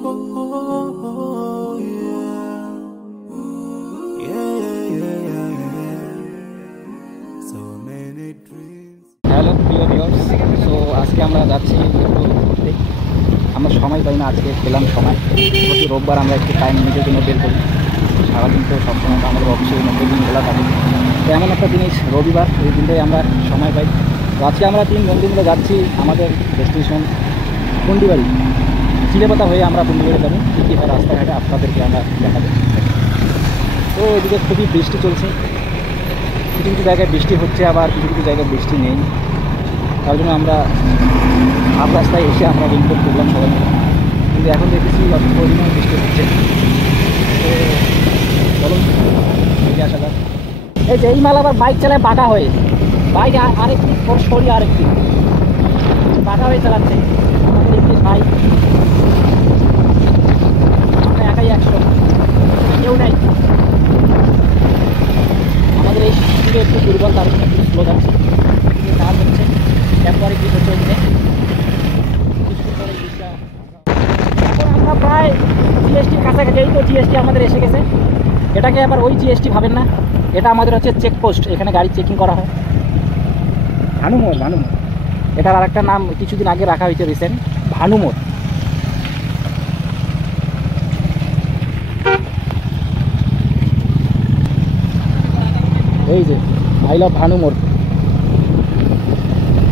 Hello প্রিয় viewers, so আজকে আমরা যাচ্ছি একটু ঘুরতে। আমরা সময় পাই না, আজকে পেলাম সময়। প্রতি রোববার আমরা একটু টাইম নিজের জন্য বের করি। সারাদিন তো সবসময় তো আমাদের অফিসে 90 দিন খোলা থাকে। তো এমন একটা জিনিস রবিবার, এই দিনটাই আমরা সময় পাই। তো আজকে আমরা 3 বন্ধু মিলে যাচ্ছি আমাদের ডেস্টিনেশন পুন্ডিবাড়ি। চিলেপাতা হয়ে আমরা পুন্ডিবাড়ি যাবো। কী কী হয় রাস্তাঘাটে আপনাদেরকে আমরা দেখাবো। তো এদিকে খুবই বৃষ্টি চলছে, কিছু কিছু জায়গায় বৃষ্টি হচ্ছে, আবার কিছু কিছু জায়গায় বৃষ্টি নেই। তার জন্য আমরা হাফ রাস্তায় এসে আমরা রেনকোট করলাম সবাই মিলে। কিন্তু এখন দেখেছি অত পরিমাণে বৃষ্টি হচ্ছে। তো চলুন এগিয়ে আসা যাক। এই যে এই মাল আবার বাইক চালায় বাঁকা হয়ে, বাইক আরেকটি সরিয়ে আরেকটি বাঁকা হয়ে চালাচ্ছে আমাদের একটি ভাই। আমরা একাই 100, কেউ নাই। আমাদের এই দিকে একটু দুর্বল, তার জন্য একটু স্লো যাচ্ছে। কাজ হচ্ছে, টেম্পোরারি কি হচ্ছে ওইদিকে। এখন আমরা প্রায় জিএসটির কাছাকাছি। এই তো জিএসটি আমাদের এসে গেছে। এটাকে আবার ওই জিএসটি ভাবেন না, এটা আমাদের হচ্ছে চেকপোস্ট। এখানে গাড়ি চেকিং করা হয়। ভানুমোড়, ভানুমোড়। এটার আরেকটা নাম কিছুদিন আগে রাখা হয়েছে রিসেন্ট, ভানুমোড়। এই যে আই লাভ ভানুমোড়।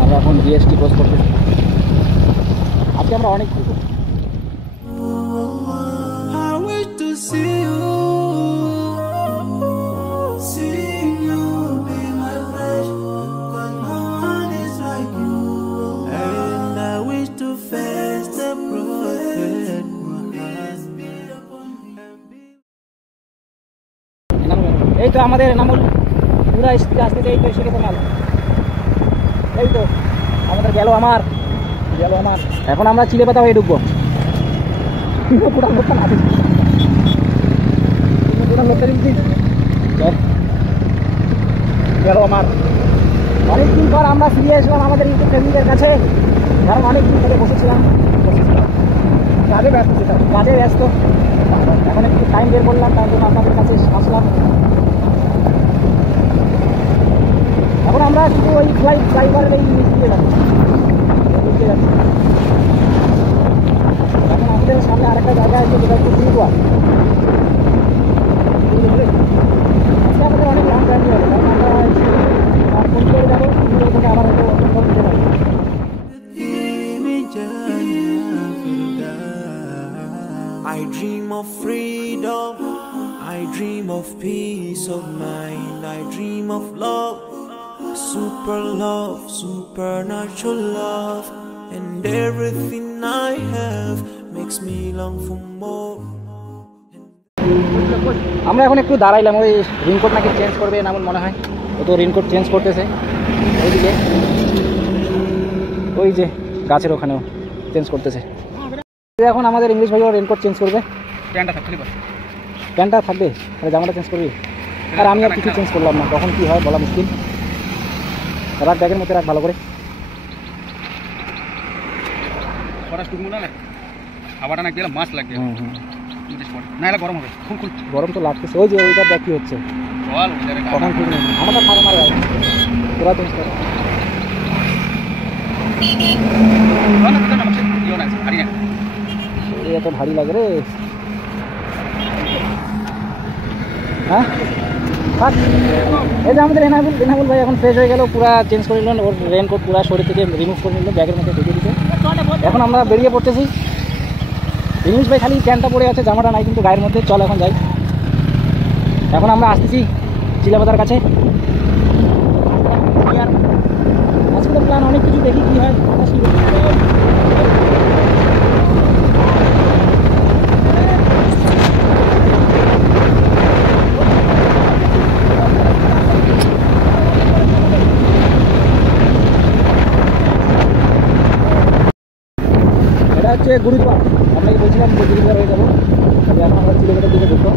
আমরা এখন জিএসটি ক্রস করতেছি। আজকে আমরা অনেক ঘুরবো। এই তো আমাদের এনামুল পুরা স্পিড আসতে এই তো এসে গেছে মাল। এই তো আমাদের গেল আমার। এখন আমরা চিলেপাতা হয়ে ঢুকবো। পুরা লোকটা না গেল আমার। অনেকদিন পর আমরা ফিরে আসলাম আমাদের ইউটিউব ফ্যামিলির কাছে, কারণ অনেকদিন ধরে বসেছিলাম। কাজে ব্যস্ত। এখন একটু টাইম বের করলাম, তার জন্য আপনাদের কাছে আসলাম। এখন আমরা শুধু ওই ড্রাইভারের এই নিচ দিয়ে যাচ্ছি। এখন আমাদের সামনে আরেকটা জায়গা আছে, যেটা হচ্ছে গুরুদুয়ার। আজকে আমাদের অনেক লং জার্নি হবে, কারণ আমরা ফোন করে যাবো থেকে আবার হয়তো অন্য যেতে পারি। I dream of freedom, I dream of peace of mind, I dream of love, supernatural love, and everything I have makes me long for more. আমরা এখন একটু দাঁড়াইলাম, ওই রেনকোট নাকি চেঞ্জ করবে এমন মনে হয়। ও তো রেনকোট চেঞ্জ করতেছে ওইদিকে, ওই যে গাছের ওখানেও চেঞ্জ করতেছে। এখন আমাদের ইংলিশ ভাইও রেনকোট চেঞ্জ করবে। প্যান্টটা থাকবে, তাহলে জামাটা চেঞ্জ করবি। আর আমি আর কিছু চেঞ্জ করলাম না, কখন কী হয় বলা মুশকিল। রাখ, ব্যাগের মধ্যে রাখ ভালো করে। গরম তো লাগতেছে। ওই যে ওইটা দেখ কি হচ্ছে, কখন ঠিক নেই। আমাদের থাকা মারে পুরা চেঞ্জ করে। এত ভারী লাগে রে। হ্যাঁ, এই যে আমাদের এনামুল ভাই এখন ফ্রেশ হয়ে গেল, পুরা চেঞ্জ করে নিলেন। ওর রেনকোট পুরা শরীর থেকে রিমুভ করে নিল, ব্যাগের মধ্যে ঢুকে দিতে। এখন আমরা বেরিয়ে পড়তেছি। ইংলিশ ভাই খালি প্যান্টটা পরে আছে, জামাটা নাই কিন্তু গায়ের মধ্যে। চল এখন যাই। এখন আমরা আসতেছি চিলাপাতার কাছে। আজকে তো প্ল্যান অনেক কিছু, দেখি কী হয়। এটা হচ্ছে গুরুদুয়ার। আপনাকে বলছিলাম যে গুরুদুয়ার হয়ে যাবো। এখন আমরা চিলেপাতার দিকে ঢুকবো।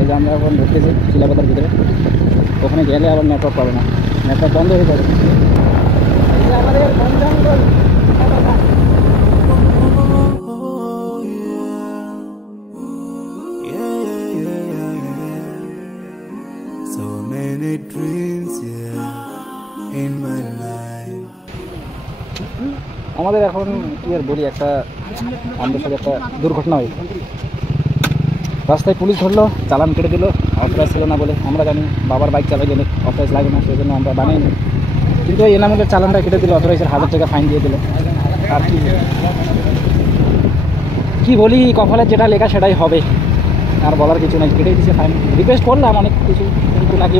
এই যে আমরা এখন ঢুকতেছি চিলাপাতার ভিতরে। ওখানে গেলে আবার নেটওয়ার্ক পাবে না, নেটওয়ার্ক বন্ধ হয়ে যাবে। এই যে আমাদের বন জঙ্গল So many dreams, in my life. আমাদের এখন কি আর বলি, একটা আমাদের সাথে একটা দুর্ঘটনা হয়েছে। রাস্তায় পুলিশ ধরলো, চালান কেটে দিল, অথরাইজ ছিল না বলে। আমরা জানি বাবার বাইক চালাই গেলে অথরাইজ লাগে না, সেই জন্য আমরা বানাইনি। কিন্তু এই এনামূলের চালানটা কেটে দিল, অথরাইজের 1000 টাকা ফাইন দিয়ে দিল। আর কি বলি, কপালে যেটা লেখা সেটাই হবে, আর বলার কিছু নাই। কেটেই দিচ্ছে ফাইন। রিকোয়েস্ট করলাম অনেক কিছু, কিন্তু নাকি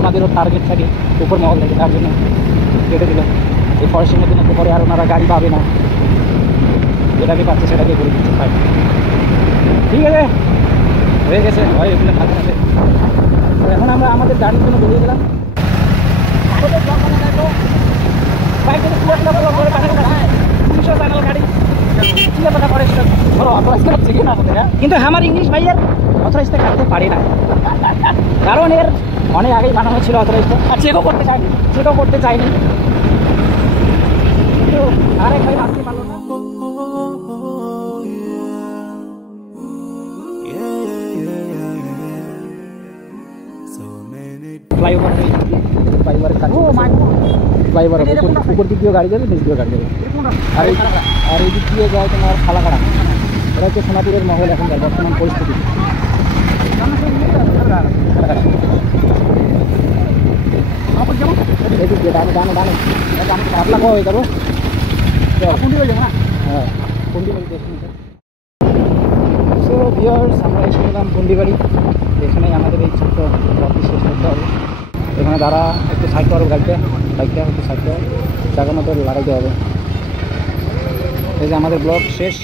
ওনাদেরও টার্গেট থাকে উপর মহল থেকে, তার জন্য কেটে দিল। এই ফরেস্টের মধ্যে নাকি পরে আর ওনারা গাড়ি পাবে না, যেটাকে পাচ্ছে সেটাকে করে দিচ্ছে ফাইন। ঠিক আছে, হয়ে গেছে, হয় এগুলো ভালো আছে। এখন আমরা আমাদের গাড়ির জন্য বেরিয়ে গেলাম। কিন্তু আমার ইংলিশ ভাইয়ের অথরাইজটা কাটতে পারে না, কারণ এর অনেক আগেই বানানো ছিল অথরাইজটা, আর চেকও করতে চাইনি। কিন্তু আরেক ভাই আসতে পারলো না। ফ্লাইওভার উপর দিক দিয়েও গাড়ি যাবে, নিচ দিয়েও গাড়ি যাবে। আর এই দিক দিয়ে যায় তোমার ফালাকাড়া। এটা হচ্ছে সোনাপুরের মহল এখনকার বর্তমান পরিস্থিতি। এদিক দিয়ে ডানে ডানে ডানে পাতলা খাওয়া হয়ে যাবো। হ্যাঁ, কুন্ডিবাড়ি ডেস্টিনেশন। সো ভিউয়ার্স, আমরা এসে গেলাম কুন্ডিবাড়ি। এখানেই আমাদের এই ছোট্ট ব্লগটি শেষ করতে হবে। এখানে দাঁড়া একটু সাইড করো গাড়িটা, বাইকটা একটু সাইড করো, জায়গা মতো লাগাইতে হবে। এই যে আমাদের ব্লগ শেষ।